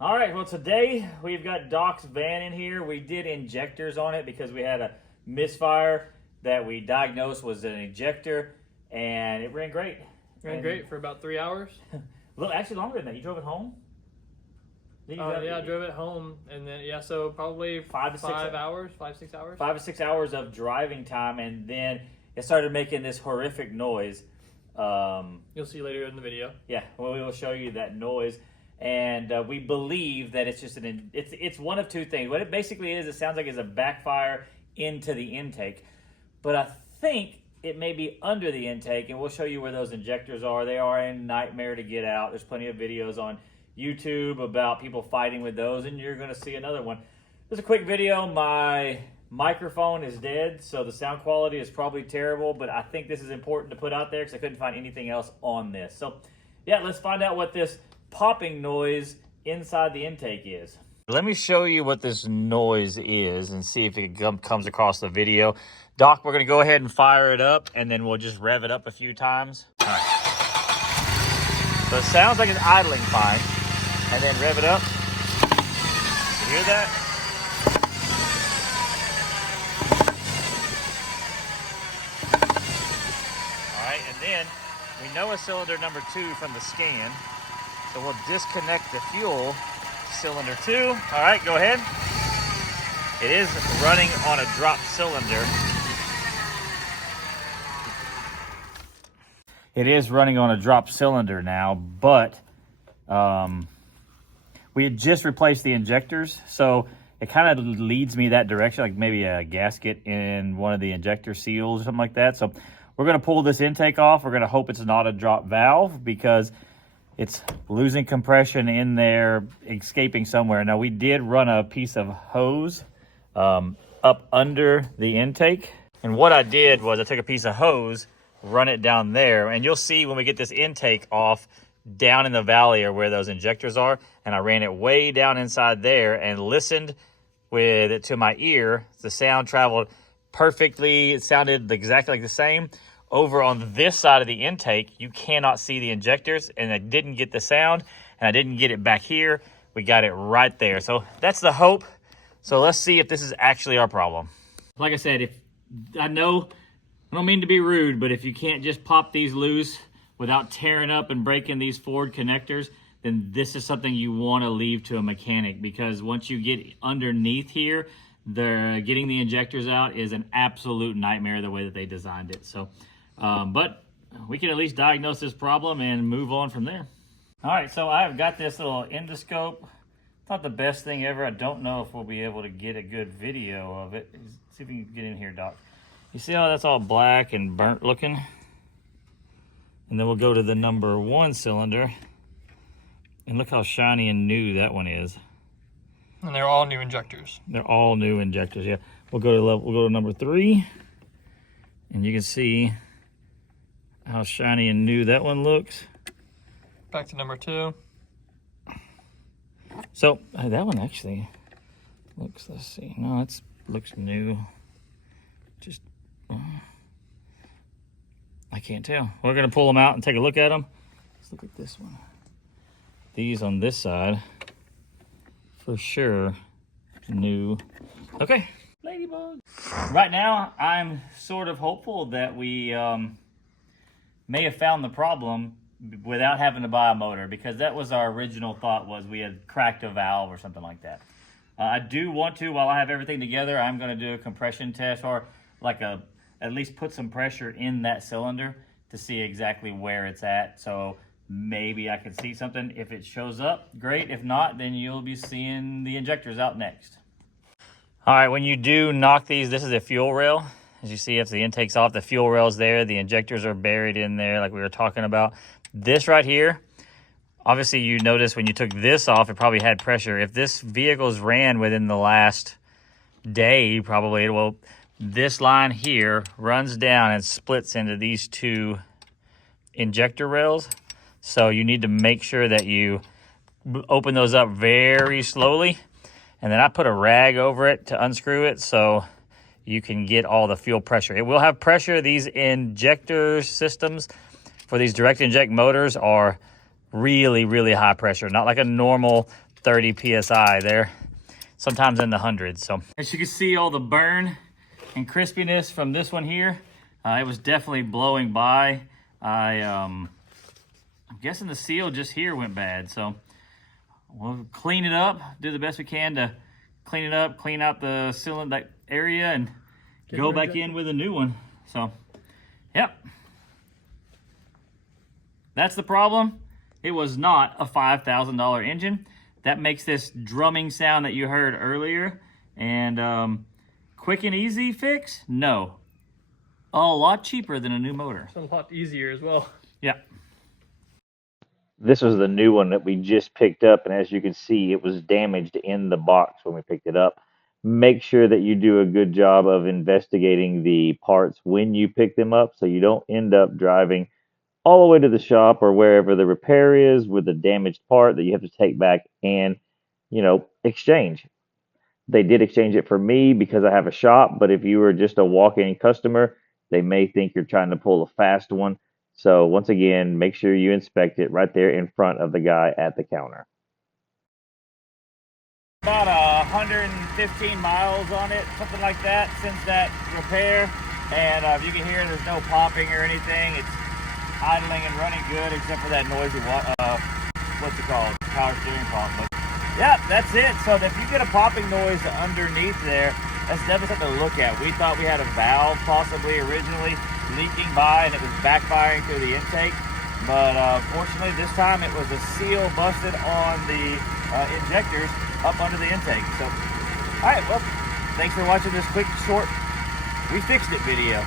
All right, well, today we've got Doc's van in here. We did injectors on it because we had a misfire that we diagnosed was an injector, and it ran great. Ran great for about 3 hours. Well, actually longer than that. You drove it home? Yeah, I drove it home, and then so probably 5 to 6 hours, 5-6 hours. 5 to 6 hours of driving time, and then it started making this horrific noise. You'll see later in the video. Yeah, well, we will show you that noise. And we believe that it's just it's one of two things. What it basically is, it sounds like it's a backfire into the intake. But I think it may be under the intake, and we'll show you where those injectors are. They are a nightmare to get out. There's plenty of videos on YouTube about people fighting with those, and you're going to see another one. Just a quick video. My microphone is dead, so the sound quality is probably terrible, but I think this is important to put out there because I couldn't find anything else on this. So, yeah, let's find out what this popping noise inside the intake is. Let me show you what this noise is and see if it comes across the video. Doc, we're going to go ahead and fire it up, and then we'll just rev it up a few times. All right. So it sounds like it's idling fine. And then rev it up. You hear that? All right, and then we know a cylinder number 2 from the scan. So we'll disconnect the fuel cylinder 2. All right, go ahead. It is running on a drop cylinder. It is running on a drop cylinder now, but we had just replaced the injectors, so it kind of leads me that direction, like maybe a gasket in one of the injector seals or something like that. So we're going to pull this intake off. We're going to hope it's not a drop valve because it's losing compression in there, escaping somewhere. Now, we did run a piece of hose up under the intake. And what I did was I took a piece of hose, run it down there, and you'll see when we get this intake off, down in the valley are where those injectors are, and I ran it way down inside there and listened with it to my ear. The sound traveled perfectly. It sounded exactly like the same. Over on this side of the intake, you cannot see the injectors, and I didn't get the sound, and I didn't get it back here. We got it right there. So that's the hope. So let's see if this is actually our problem. Like I said, I don't mean to be rude, but if you can't just pop these loose without tearing up and breaking these Ford connectors, then this is something you want to leave to a mechanic, because once you get underneath here, getting the injectors out is an absolute nightmare the way that they designed it. So, but we can at least diagnose this problem and move on from there. All right, so I've got this little endoscope. It's not the best thing ever. I don't know if we'll be able to get a good video of it. Let's see if we can get in here, Doc. You see how that's all black and burnt looking? And then we'll go to the number 1 cylinder. And look how shiny and new that one is. And they're all new injectors. They're all new injectors, yeah. We'll go to number 3. And you can see how shiny and new that one looks. Back to number 2. So that one actually looks, let's see. No, it looks new. Just I can't tell. We're going to pull them out and take a look at them. Let's look at this one. These on this side, for sure, new. Okay, ladybug. Right now, I'm sort of hopeful that we may have found the problem without having to buy a motor, because that was our original thought, was we had cracked a valve or something like that. I do want to, while I have everything together, I'm going to do a compression test, or like at least put some pressure in that cylinder to see exactly where it's at. So maybe I can see something. If it shows up, great. If not, then you'll be seeing the injectors out next. All right, when you do knock these, this is a fuel rail. As you see, if the intake's off, the fuel rail's there. The injectors are buried in there like we were talking about. This right here, obviously you notice when you took this off, it probably had pressure. If this vehicle's ran within the last day, probably, well, this line here runs down and splits into these 2 injector rails. So you need to make sure that you open those up very slowly. And then I put a rag over it to unscrew it so you can get all the fuel pressure. It will have pressure. These injector systems for these direct inject motors are really, really high pressure. Not like a normal 30 psi there, sometimes in the hundreds. So as you can see, all the burn and crispiness from this one here, it was definitely blowing by. I'm guessing the seal just here went bad, so we'll clean it up, do the best we can to clean it up, clean out the cylinder, that area, and go back in with a new one. So, yep. That's the problem. It was not a $5,000 engine. That makes this drumming sound that you heard earlier. And quick and easy fix? No. A lot cheaper than a new motor. It's a lot easier as well. Yeah. This was the new one that we just picked up, and as you can see, it was damaged in the box when we picked it up. Make sure that you do a good job of investigating the parts when you pick them up so you don't end up driving all the way to the shop or wherever the repair is with a damaged part that you have to take back and, exchange. They did exchange it for me because I have a shop, but if you were just a walk-in customer, they may think you're trying to pull a fast one. So once again, make sure you inspect it right there in front of the guy at the counter. About 115 miles on it, something like that, since that repair. And you can hear there's no popping or anything. It's idling and running good, except for that noisy, what's it called, power steering pump. But yeah, that's it. So if you get a popping noise underneath there, that's definitely something to look at. We thought we had a valve possibly originally leaking by and it was backfiring through the intake. But fortunately this time it was a seal busted on the injectors up under the intake. So, all right, well, thanks for watching this quick, short, we fixed it video.